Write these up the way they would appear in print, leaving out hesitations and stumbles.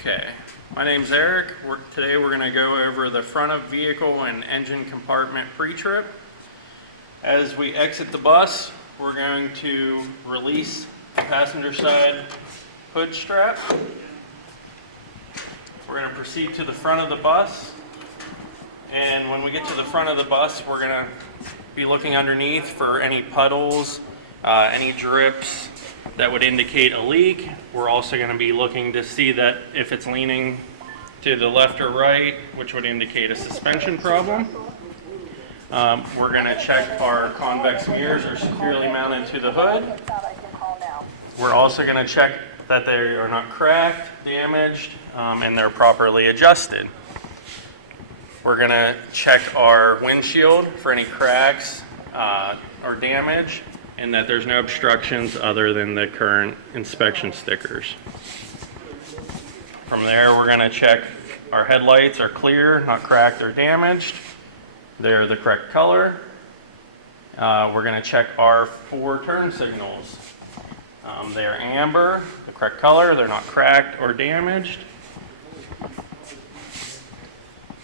Okay, my name's Eric. Today we're going to go over the front of vehicle and engine compartment pre-trip. As we exit the bus, we're going to release the passenger side hood strap. We're going to proceed to the front of the bus, and when we get to the front of the bus, we're going to be looking underneath for any puddles, any drips that would indicate a leak. We're also going to be looking to see that if it's leaning to the left or right, which would indicate a suspension problem. We're going to check our convex mirrors are securely mounted to the hood. We're also going to check that they are not cracked, damaged, and they're properly adjusted. We're going to check our windshield for any cracks or damage, and that there's no obstructions other than the current inspection stickers. From there, we're going to check our headlights are clear, not cracked or damaged. They're the correct color. We're going to check our 4 turn signals. They are amber, the correct color. They're not cracked or damaged.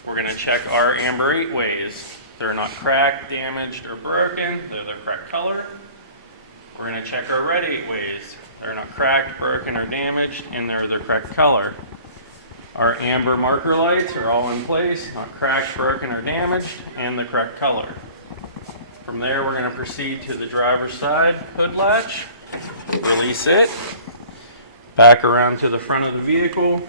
We're going to check our amber 8-ways. They're not cracked, damaged, or broken. They're the correct color. We're going to check our red 8-ways. They're not cracked, broken, or damaged, and they're the correct color. Our amber marker lights are all in place, not cracked, broken, or damaged, and the correct color. From there, we're going to proceed to the driver's side hood latch, release it, back around to the front of the vehicle,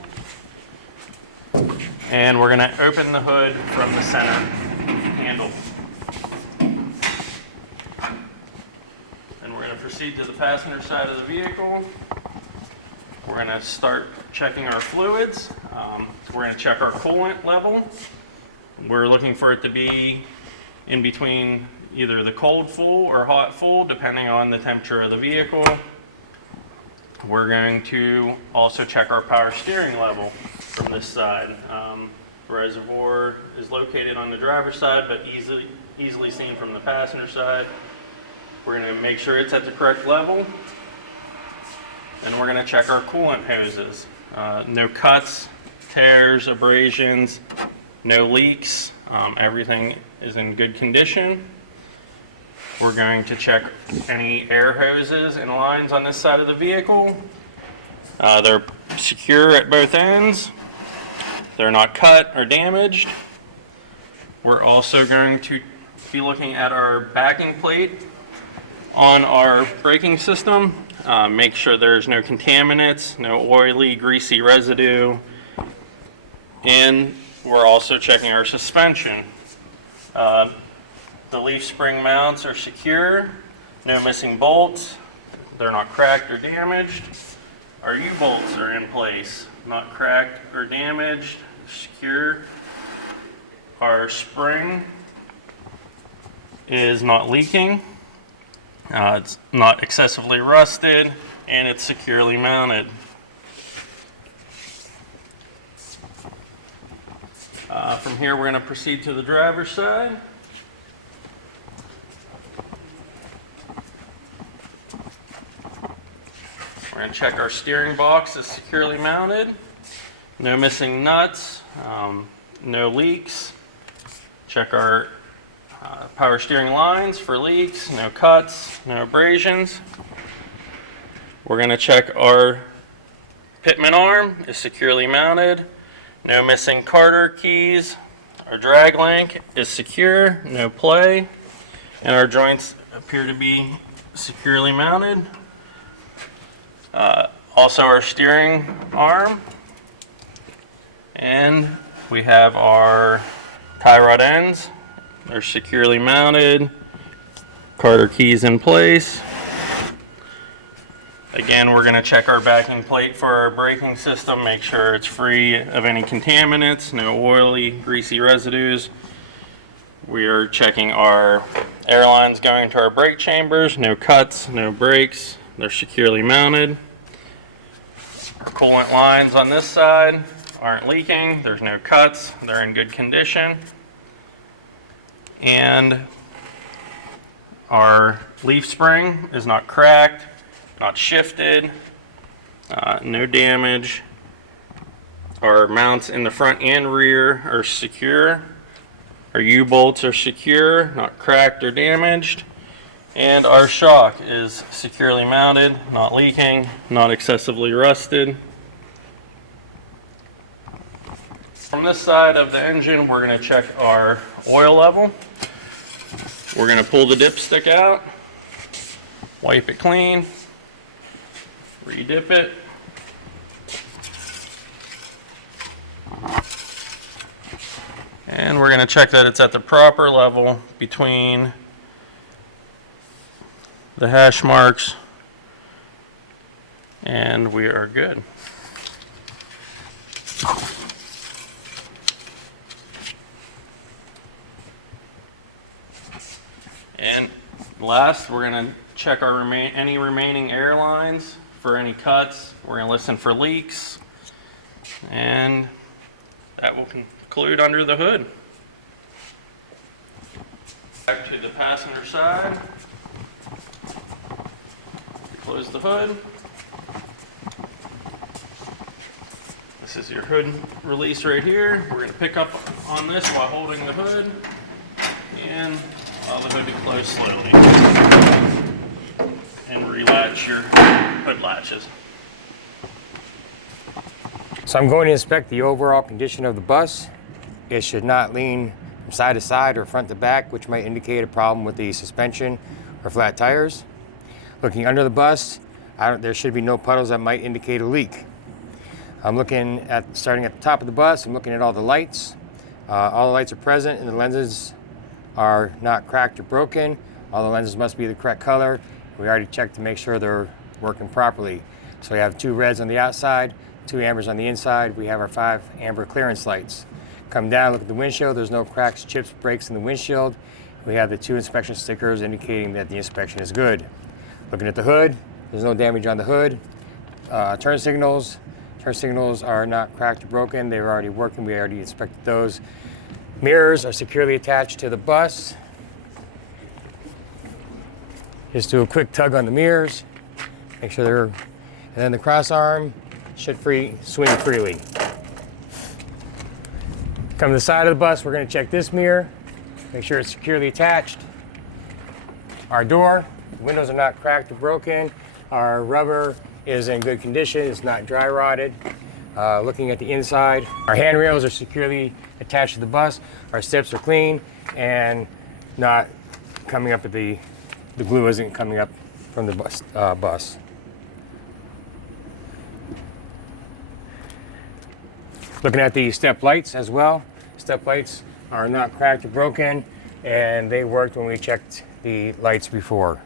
and we're going to open the hood from the center handle. Proceed to the passenger side of the vehicle. We're going to start checking our fluids. We're going to check our coolant level. We're looking for it to be in between either the cold full or hot full, depending on the temperature of the vehicle. We're going to also check our power steering level from this side. The reservoir is located on the driver's side, but easily seen from the passenger side. We're going to make sure it's at the correct level, and we're going to check our coolant hoses. No cuts, tears, abrasions, no leaks. Everything is in good condition. We're going to check any air hoses and lines on this side of the vehicle. They're secure at both ends. They're not cut or damaged. We're also going to be looking at our backing plate on our braking system. Make sure there's no contaminants, no oily, greasy residue. And we're also checking our suspension. The leaf spring mounts are secure, no missing bolts. They're not cracked or damaged. Our U-bolts are in place, not cracked or damaged, secure. Our spring is not leaking. It's not excessively rusted, and it's securely mounted. From here, we're going to proceed to the driver's side. We're going to check our steering box is securely mounted. No missing nuts, no leaks. Check our power steering lines for leaks, no cuts, no abrasions. We're going to check our pitman arm is securely mounted, no missing Carter keys. Our drag link is secure, no play, and our joints appear to be securely mounted. Also our steering arm, and we have our tie rod ends. They're securely mounted, Carter keys in place. Again, we're going to check our backing plate for our braking system, make sure it's free of any contaminants, no oily, greasy residues. We are checking our air lines going to our brake chambers, no cuts, no breaks, they're securely mounted. Our coolant lines on this side aren't leaking, there's no cuts, they're in good condition. And our leaf spring is not cracked, not shifted, no damage. Our mounts in the front and rear are secure. Our U-bolts are secure, not cracked or damaged. And our shock is securely mounted, not leaking, not excessively rusted. From this side of the engine, we're going to check our oil level. We're going to pull the dipstick out, wipe it clean, re-dip it. And we're going to check that it's at the proper level between the hash marks, and we are good. And last, we're going to check our any remaining air lines for any cuts. We're going to listen for leaks, and that will conclude under the hood. Back to the passenger side. Close the hood. This is your hood release right here. We're going to pick up on this while holding the hood and allow the hood to close slowly. And relatch your hood latches. So I'm going to inspect the overall condition of the bus. It should not lean from side to side or front to back, which might indicate a problem with the suspension or flat tires. Looking under the bus, there should be no puddles that might indicate a leak. I'm looking at, starting at the top of the bus, I'm looking at all the lights. All the lights are present and the lenses are not cracked or broken. All the lenses must be the correct color. We already checked to make sure they're working properly. So we have 2 reds on the outside, 2 ambers on the inside. We have our 5 amber clearance lights. Come down, look at the windshield. There's no cracks, chips, breaks in the windshield. We have the 2 inspection stickers indicating that the inspection is good. Looking at the hood, there's no damage on the hood. Turn signals are not cracked or broken. They're already working. We already inspected those. Mirrors are securely attached to the bus. Just do a quick tug on the mirrors. Make sure they're, and then the cross arm should swing freely. Come to the side of the bus, we're going to check this mirror. Make sure it's securely attached. Our door, the windows are not cracked or broken. Our rubber is in good condition, it's not dry rotted. Looking at the inside, our handrails are securely attached to the bus. Our steps are clean and not coming up at the glue isn't coming up from the bus. Looking at the step lights as well. Step lights are not cracked or broken, and they worked when we checked the lights before.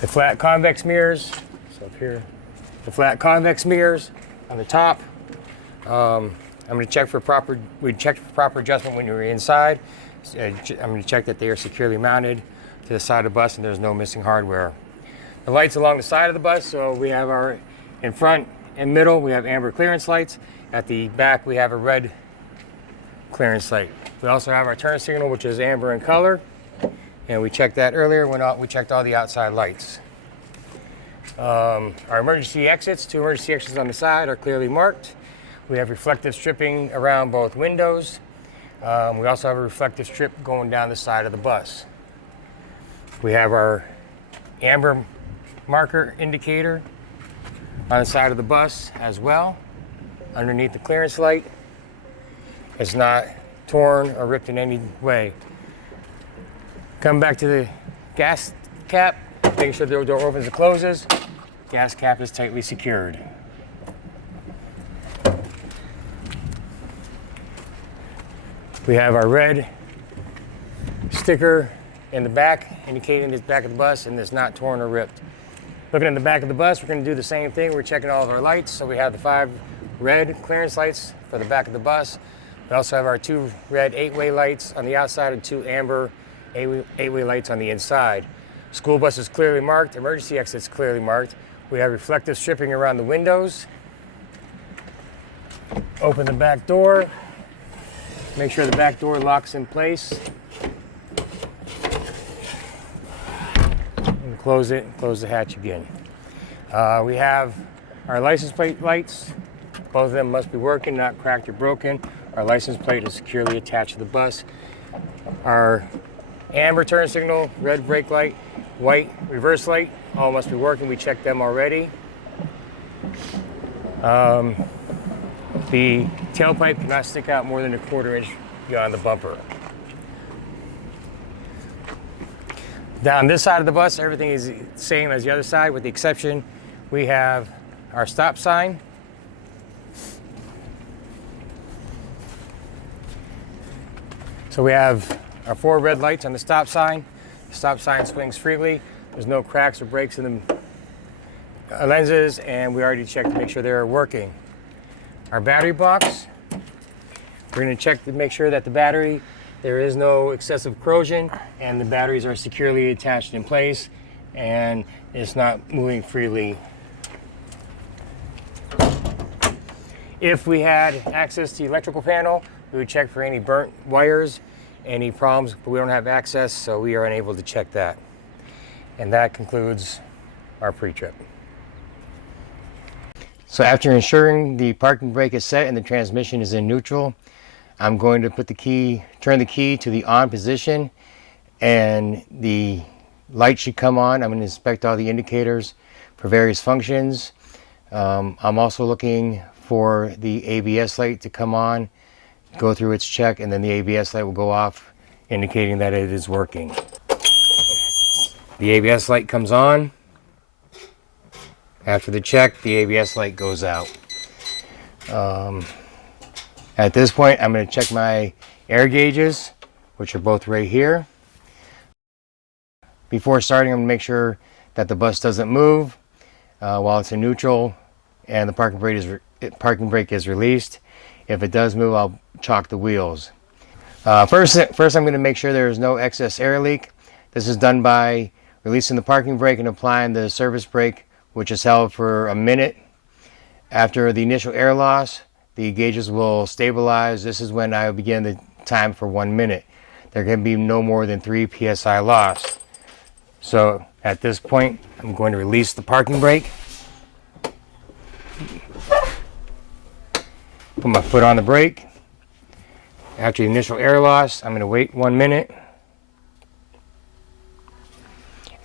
The flat convex mirrors, so up here, the flat convex mirrors on the top. I'm going to check for proper, we checked for proper adjustment when you were inside. I'm going to check that they are securely mounted to the side of the bus and there's no missing hardware. The lights along the side of the bus, so we have our, in front and middle, we have amber clearance lights. At the back, we have a red clearance light. We also have our turn signal, which is amber in color. And we checked that earlier when we checked all the outside lights. Our emergency exits, 2 emergency exits on the side are clearly marked. We have reflective stripping around both windows. We also have a reflective strip going down the side of the bus. We have our amber marker indicator on the side of the bus as well, underneath the clearance light. It's not torn or ripped in any way. Come back to the gas cap, making sure the door opens and closes. Gas cap is tightly secured. We have our red sticker in the back, indicating the back of the bus, and it's not torn or ripped. Looking at the back of the bus, we're going to do the same thing. We're checking all of our lights. So we have the 5 red clearance lights for the back of the bus. We also have our 2 red 8-way lights on the outside and 2 amber 8-way lights on the inside. School bus is clearly marked. Emergency exit is clearly marked. We have reflective stripping around the windows. Open the back door. Make sure the back door locks in place. And close it, close the hatch again. We have Our license plate lights, both of them must be working, not cracked or broken. Our license plate is securely attached to the bus. Our amber turn signal, red brake light, white reverse light, all must be working. We checked them already. The tailpipe cannot stick out more than 1/4 inch beyond the bumper. Down this side of the bus, everything is the same as the other side, with the exception we have our stop sign. So we have our 4 red lights on the stop sign. The stop sign swings freely. There's no cracks or breaks in the lenses, and we already checked to make sure they're working. Our battery box, we're going to check to make sure that the battery, there is no excessive corrosion, and the batteries are securely attached in place, and it's not moving freely. If we had access to the electrical panel, we would check for any burnt wires, any problems, but we don't have access, so we are unable to check that. And that concludes our pre-trip. So after ensuring the parking brake is set and the transmission is in neutral, I'm going to turn the key to the on position, and the light should come on. I'm going to inspect all the indicators for various functions. I'm also looking for the ABS light to come on, go through its check, and then the ABS light will go off, indicating that it is working. The ABS light comes on. After the check, the ABS light goes out. At this point, I'm going to check my air gauges, which are both right here. Before starting, I'm going to make sure that the bus doesn't move while it's in neutral and the parking brake is released. If it does move, I'll chock the wheels. First, I'm going to make sure there is no excess air leak. This is done by releasing the parking brake and applying the service brake, which is held for a minute. After the initial air loss, the gauges will stabilize. This is when I will begin the time for 1 minute. There can be no more than 3 psi lost. So at this point, I'm going to release the parking brake. Put my foot on the brake. After the initial air loss, I'm going to wait 1 minute.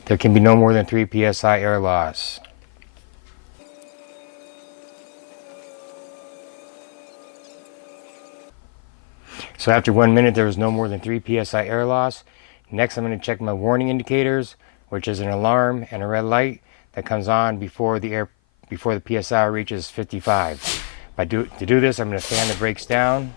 There can be no more than 3 psi air loss. So after 1 minute, there was no more than 3 psi air loss. Next, I'm going to check my warning indicators, which is an alarm and a red light that comes on before the psi reaches 55. To do this, I'm going to fan the brakes down.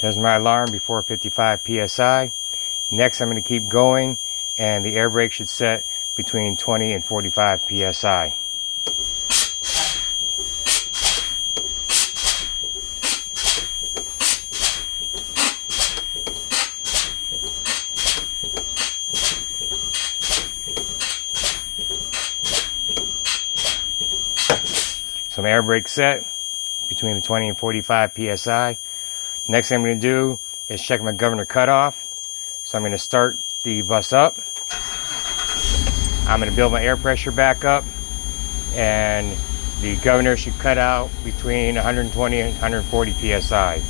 There's my alarm before 55 psi. Next, I'm going to keep going, and the air brake should set between 20 and 45 psi. So my air brake set between the 20 and 45 psi. Next thing I'm going to do is check my governor cutoff. So I'm going to start the bus up. I'm going to build my air pressure back up, and the governor should cut out between 120 and 140 psi.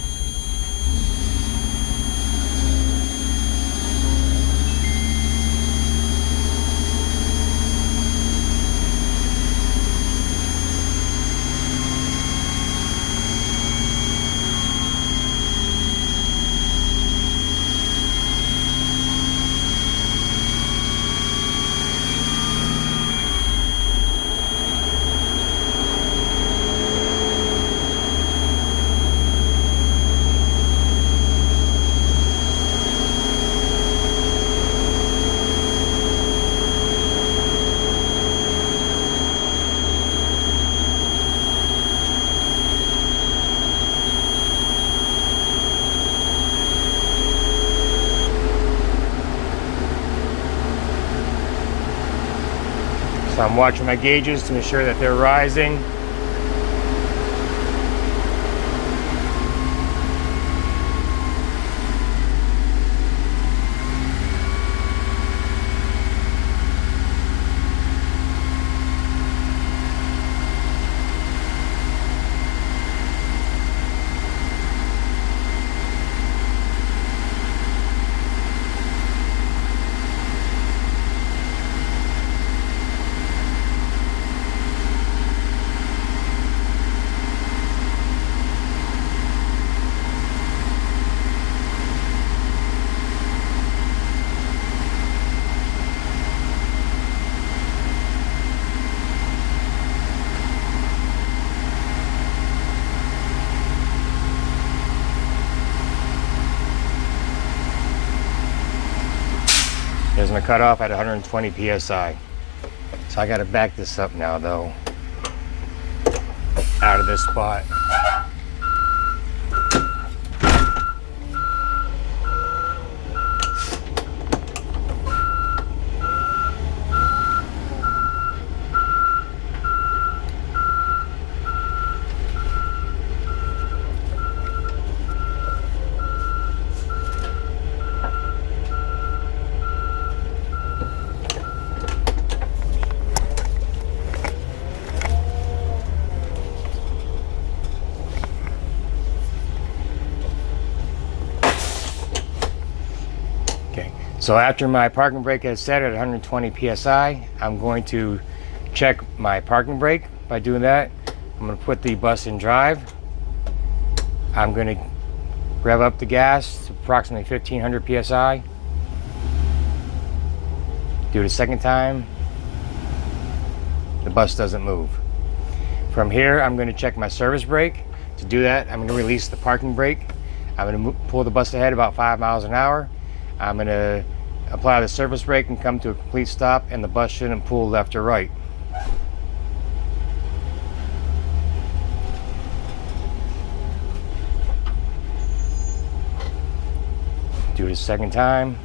So I'm watching my gauges to ensure that they're rising. was going to cut off at 120 psi. So I got to back this up now though, out of this spot. So after my parking brake is set at 120 psi, I'm going to check my parking brake. By doing that, I'm going to put the bus in drive. I'm going to rev up the gas to approximately 1500 psi. Do it a second time. The bus doesn't move. From here, I'm going to check my service brake. To do that, I'm going to release the parking brake. I'm going to pull the bus ahead about 5 miles an hour. I'm going to apply the service brake and come to a complete stop, and the bus shouldn't pull left or right. Do it a second time.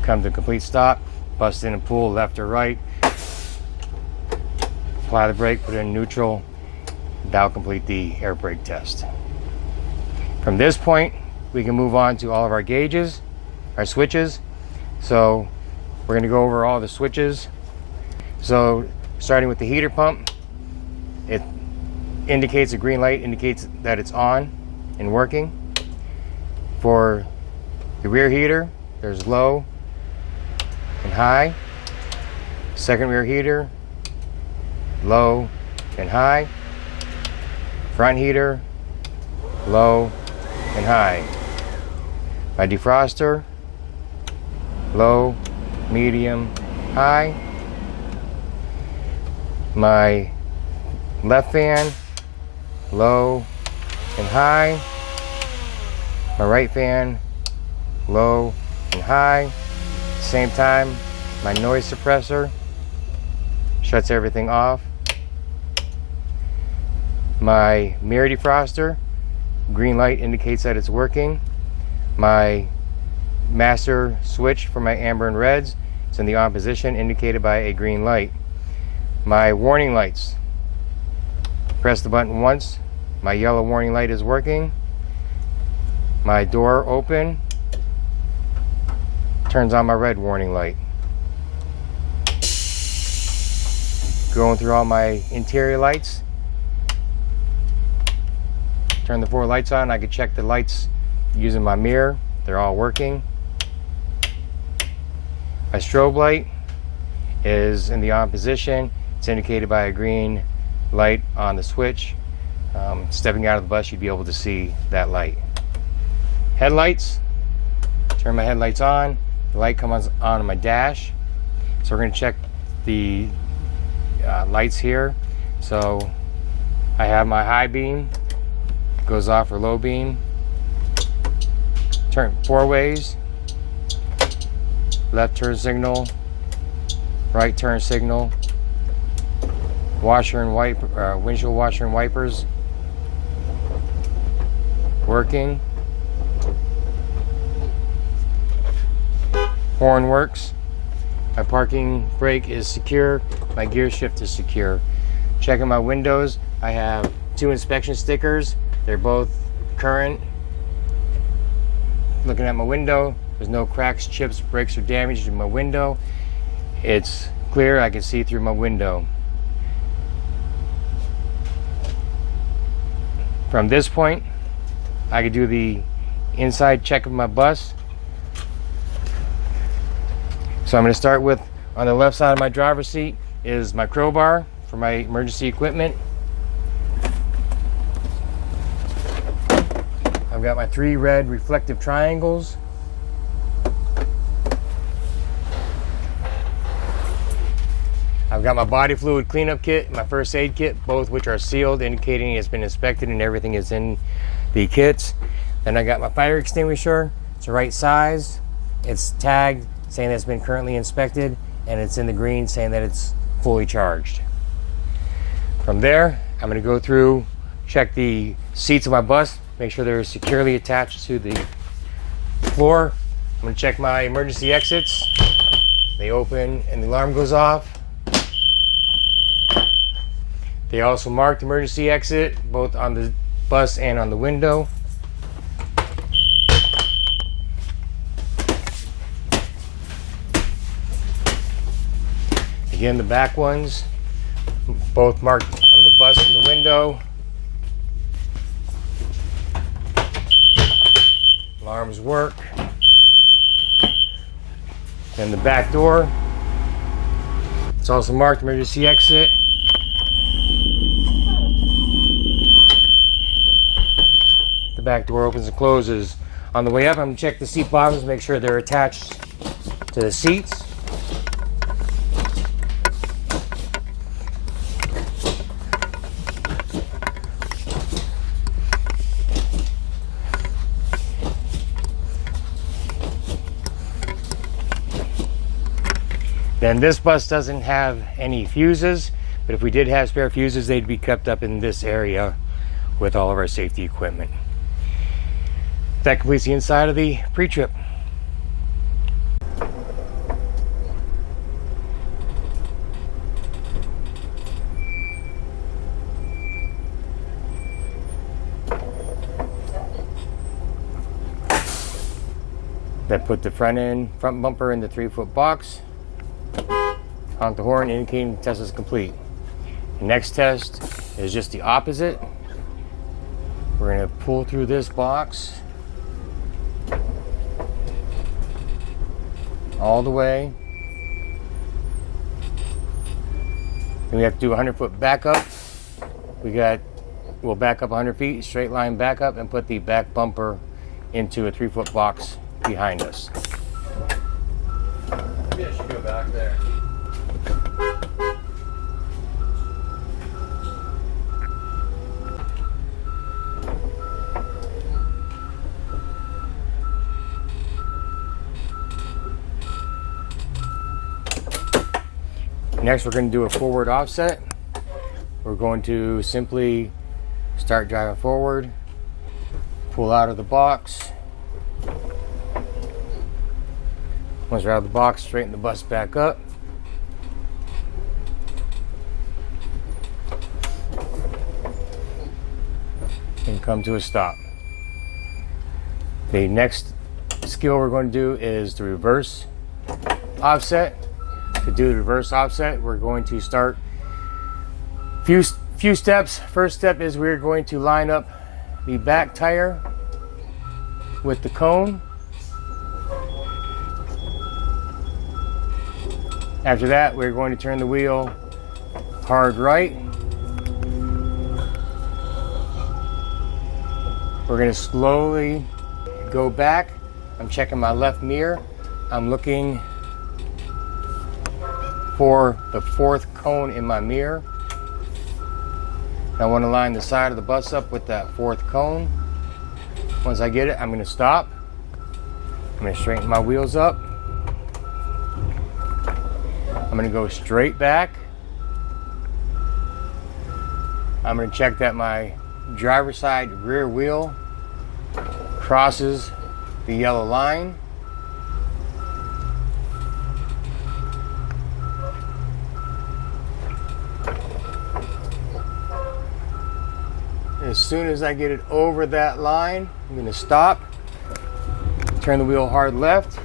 Come to a complete stop, bus didn't pull left or right. Apply the brake, put it in neutral. That'll complete the air brake test. From this point, we can move on to all of our gauges, our switches. So we're going to go over all the switches. So starting with the heater pump, it indicates a green light, indicates that it's on and working. For the rear heater, there's low and high. Second rear heater, low and high. Front heater, low and high. My defroster, low, medium, high. My left fan, low and high. My right fan, low and high. Same time, my noise suppressor shuts everything off. My mirror defroster, green light indicates that it's working. My master switch for my amber and reds, it's in the on position, indicated by a green light. My warning lights, press the button once, my yellow warning light is working. My door open, turns on my red warning light. Going through all my interior lights, turn the 4 lights on. I could check the lights using my mirror. They're all working. My strobe light is in the on position. It's indicated by a green light on the switch. Stepping out of the bus, you'd be able to see that light. Headlights, turn my headlights on. The light comes on my dash. So we're going to check the lights here. So I have my high beam, goes off for low beam. Turn 4 ways. Left turn signal, right turn signal. Washer and wiper, windshield washer and wipers working. Horn works. My parking brake is secure. My gear shift is secure. Checking my windows, I have 2 inspection stickers. They're both current. Looking at my window, there's no cracks, chips, breaks, or damage in my window. It's clear, I can see through my window. From this point, I can do the inside check of my bus. So I'm going to start with, on the left side of my driver's seat is my crowbar for my emergency equipment. I've got my 3 red reflective triangles. I've got my body fluid cleanup kit, my first aid kit, both which are sealed, indicating it's been inspected and everything is in the kits. Then I got my fire extinguisher. It's the right size. It's tagged saying that it's been currently inspected, and it's in the green saying that it's fully charged. From there, I'm going to go through, check the seats of my bus, make sure they're securely attached to the floor. I'm going to check my emergency exits. They open and the alarm goes off. They also marked emergency exit both on the bus and on the window. Again, the back ones, both marked on the bus and the window. Alarms work. Then the back door, it's also marked emergency exit. The back door opens and closes. On the way up, I'm going to check the seat bottoms, make sure they're attached to the seats. Then this bus doesn't have any fuses, but if we did have spare fuses, they'd be kept up in this area with all of our safety equipment. That completes the inside of the pre-trip. That put the front bumper in the 3-foot box. Honk the horn indicating the test is complete. The next test is just the opposite. We're going to pull through this box all the way. Then we have to do a 100-foot backup. We'll back up 100 feet, straight line back up, and put the back bumper into a 3-foot box behind us. Maybe I should go back there. Next, we're going to do a forward offset. We're going to simply start driving forward, pull out of the box. Once we're out of the box, straighten the bus back up. And come to a stop. The next skill we're going to do is the reverse offset. To do the reverse offset, we're going to start few steps. First step is we're going to line up the back tire with the cone. After that, we're going to turn the wheel hard right. We're going to slowly go back. I'm checking my left mirror. I'm looking for the 4th cone in my mirror. I want to line the side of the bus up with that 4th cone. Once I get it, I'm going to stop. I'm going to straighten my wheels up. I'm going to go straight back. I'm going to check that my driver's side rear wheel crosses the yellow line. As soon as I get it over that line, I'm going to stop, turn the wheel hard left,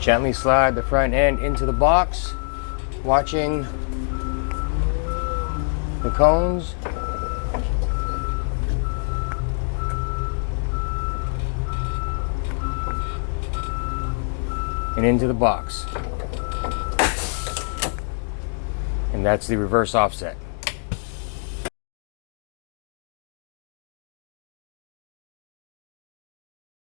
gently slide the front end into the box, watching the cones. And into the box. And that's the reverse offset.